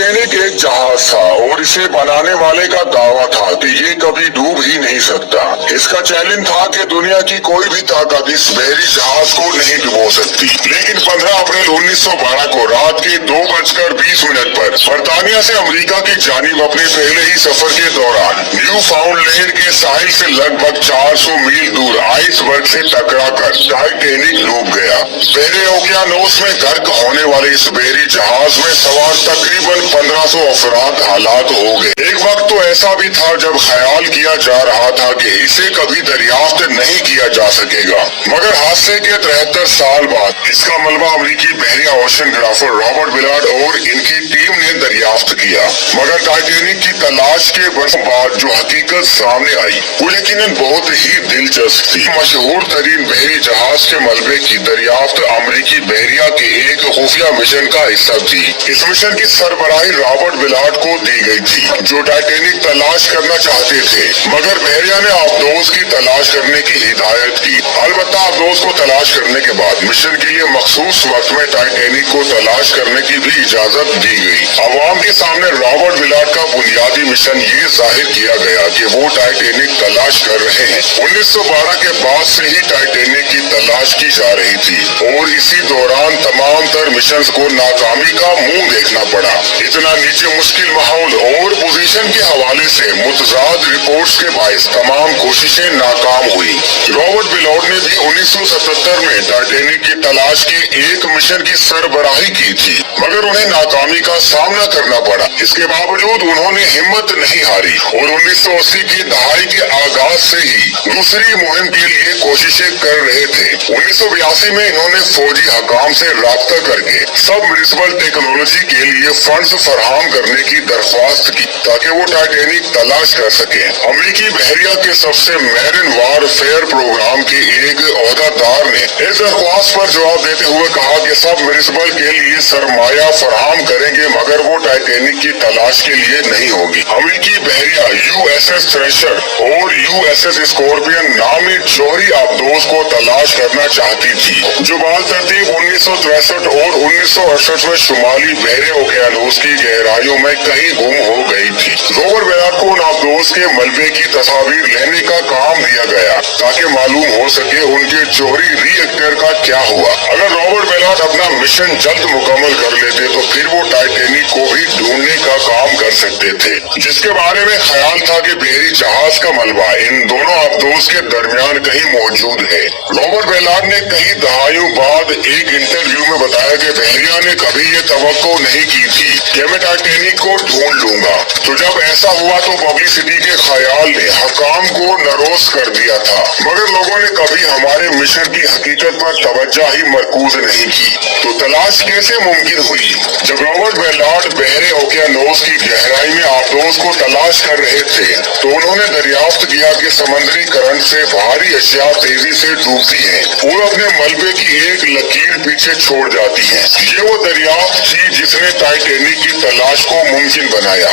Titanic एक जहाज था और इसे बनाने वाले का दावा था कि ये कभी डूब ही नहीं सकता। इसका चैलेंज था कि दुनिया की कोई भी ताकत इस बहरी जहाज को नहीं डुबो सकती। लेकिन 15 अप्रैल 1912 को रात के 2:20 पर बर्तानिया से अमेरिका की जानिब अपने पहले ही सफर के दौरान न्यू फाउंडलैंड के साहिल से लगभग 400 मील दूर आइसबर्ग से टकराकर टाइटैनिक डूब गया। बहरे ओकियानोस में गर्क होने वाले इस बहरी जहाज में सवार तकरीबन 1500 अफराद हलाक हो गए। एक वक्त तो ऐसा भी था जब ख्याल किया जा रहा था कि इसे कभी दरियाफ्त नहीं किया जा सकेगा, मगर हादसे के 73 साल बाद इसका मलबा अमेरिकी बहरिया ओशनग्राफर रॉबर्ट विलार्ड और इनकी टीम ने दरियाफ्त किया। मगर टाइटैनिक की तलाश के बरसों बाद जो हकीकत सामने आई वो यकीनन बहुत ही दिलचस्प थी। मशहूर तरीन बहरी जहाज के मलबे की दरियाफ्त अमेरिकी बहरिया के एक खुफिया मिशन का हिस्सा थी। इस मिशन की सरबराही रॉबर्ट विलार्ड को दी गई थी, जो टाइटैनिक तलाश करना चाहते थे, मगर बहरिया ने आबदोज की तलाश करने की हिदायत की। अलबत्ता आबदोज को तलाश करने के बाद मिशन के लिए मखसूस वक्त में टाइटैनिक को तलाश करने की भी इजाजत दी गई। अवाम के सामने रॉबर्ट विलार्ड का बुनियादी मिशन ये जाहिर किया गया कि वो टाइटैनिक तलाश कर रहे हैं। 1912 के बाद से ही टाइटैनिक की तलाश की जा रही थी और इसी दौरान तमाम तर मिशन को नाकामी का मुंह देखना पड़ा। इतना नीचे मुश्किल माहौल और पोजीशन के हवाले से मुतजाद रिपोर्ट्स के बायस तमाम कोशिशें नाकाम हुई। रॉबर्ट विलार्ड ने भी 1977 में टाइटैनिक की तलाश के एक मिशन की सरबराही की थी, मगर उन्हें नाकामी का सामना करना पड़ा। इसके बावजूद उन्होंने हिम्मत नहीं हारी और 1980 की दहाई के आगाज से ही दूसरी मुहिम के लिए कोशिशें कर रहे थे। 1982 में इन्होंने फौजी हकाम से राब्ता करके सबमर्सिबल टेक्नोलॉजी के लिए फंड्स फराहम करने की दरख्वास्त की ताकि वो टाइटैनिक तलाश कर सके। अमेरिकी बहरिया के सबसे मैरिन वारफेयर प्रोग्राम के एक ओहदेदार ने इस दरख्वास्त पर जवाब देते हुए कहा कि सबमर्सिबल के लिए सरमाया फराहम करेंगे, मगर वो टाइटैनिक की तलाश के लिए नहीं होगी। अमेरिकी बहरिया USS थ्रेशर और USS स्कॉर्पियन नामी जौहरी आबदोज को तलाश करना चाहती थी, जो बाल तरतीब 1963 और 1968 में शुमाली बहरे ओकियानोस की गहराइयों में कहीं गुम हो गई थी। रॉबर्ट विलार्ड को उन आबदोज के मलबे की तस्वीर लेने का काम दिया गया ताकि मालूम हो सके उनके जौहरी रिएक्टर का क्या हुआ। अगर रॉबर्ट विलार्ड अपना मिशन जल्द मुकम्मल कर लेते तो फिर वो टाइटैनिक को भी ढूंढने का काम कर सकते थे, जिसके बारे में ख्याल था कि बहरी जहाज का मलबा इन दोनों आबदोज के दरमियान कहीं मौजूद है। रॉबर्ट विलार्ड ने कई दहाइयों बाद एक इंटरव्यू में बताया कि बहरिया ने कभी ये तवक्को नहीं की थी कि मैं टाइटैनिक को ढूंढ लूंगा। तो जब ऐसा हुआ तो पब्लिसिटी के ख्याल ने हकाम को नरोस कर दिया था, मगर लोगों ने कभी हमारे मिशन की हकीकत पर तवज्जो ही मरकूज नहीं की। तो तलाश कैसे मुमकिन हुई? जब रॉबर्ट विलार्ड बहरे ओकियानोस की गहराई में आबदोज को तलाश कर रहे थे तो उन्होंने दरियाफ्त किया कि समंदरी करंट से भारी अशिया तेजी से डूबती है और अपने मलबे की एक लकीर पीछे छोड़ जाती है। ये वो दरियाफ्त थी जिसने टाइटैनिक की तलाश को मुमकिन बनाया।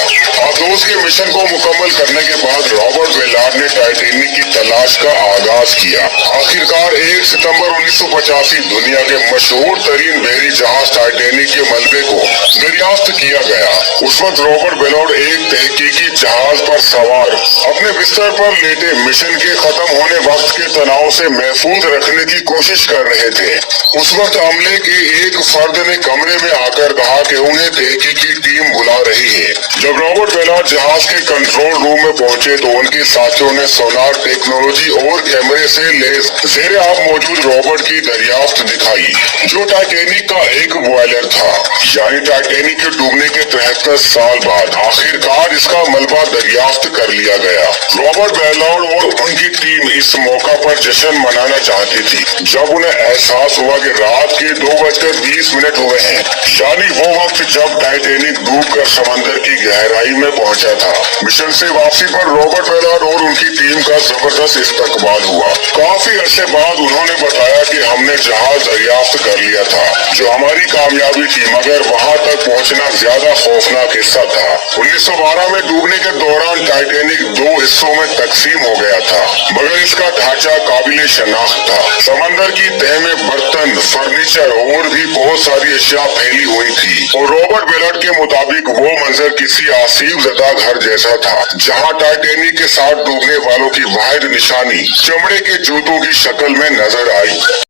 आबदोज के मिशन को मुकम्मल करने के बाद रॉबर्ट विलार्ड ने टाइटैनिक की तलाश का आगाज किया। आखिरकार 1 सितंबर 1985 दुनिया के मशहूर तरीन बहरी जहाज टाइटैनिक के मलबे को दरियाफ्त किया गया। उस वक्त रॉबर्ट विलार्ड एक तहकीकी जहाज पर सवार अपने बिस्तर पर लेटे मिशन के खत्म होने वक्त के तनाव से महफूज रखने की कोशिश कर रहे थे। उस वक्त अमले के एक फर्द ने कमरे में आकर कहा कि उन्हें तहकीकी टीम बुला रही है। जब रॉबर्ट विलार्ड जहाज के कंट्रोल रूम में पहुंचे तो उनके साथियों ने सोनार टेक्नोलॉजी और कैमरे से लैस ज़ेरे आब मौजूद रॉबर्ट की दरियाफ्त दिखाई, जो टाइटैनिक का एक बॉयलर था। यानी टाइटैनिक के डूबने के 73 साल बाद आखिरकार इसका मलबा दरियाफ्त कर लिया गया। रॉबर्ट विलार्ड और उनकी टीम इस मौका पर जश्न मनाना चाहती थी जब उन्हें एहसास हुआ कि रात के 2:20 हुए हैं, यानी वो वक्त जब टाइटैनिक डूबकर समंदर की गहराई में पहुंचा था। मिशन से वापसी पर रॉबर्ट विलार्ड और उनकी टीम का जबरदस्त इस्तकबाल हुआ। काफी अरसे बाद उन्होंने बताया कि हमने जहाज दरियाफ्त कर लिया था, जो हमारी कामयाबी थी, मगर वहां तक पहुंचना ज्यादा खौफनाक हिस्सा था। 1912 में डूबने के दौरान टाइटैनिक 2 हिस्सों में तकसीम हो गया था, मगर इसका ढांचा काबिले शनाख्त था। समंदर की तह में बर्तन, फर्नीचर और भी बहुत सारी अशिया फैली हुई थी और रॉबर्ट विलार्ड के मुताबिक वो वो मंजर किसी आसीफ ज़दा घर जैसा था, जहां टाइटैनिक के साथ डूबने वालों की वाहिद निशानी चमड़े के जूतों की शक्ल में नजर आई।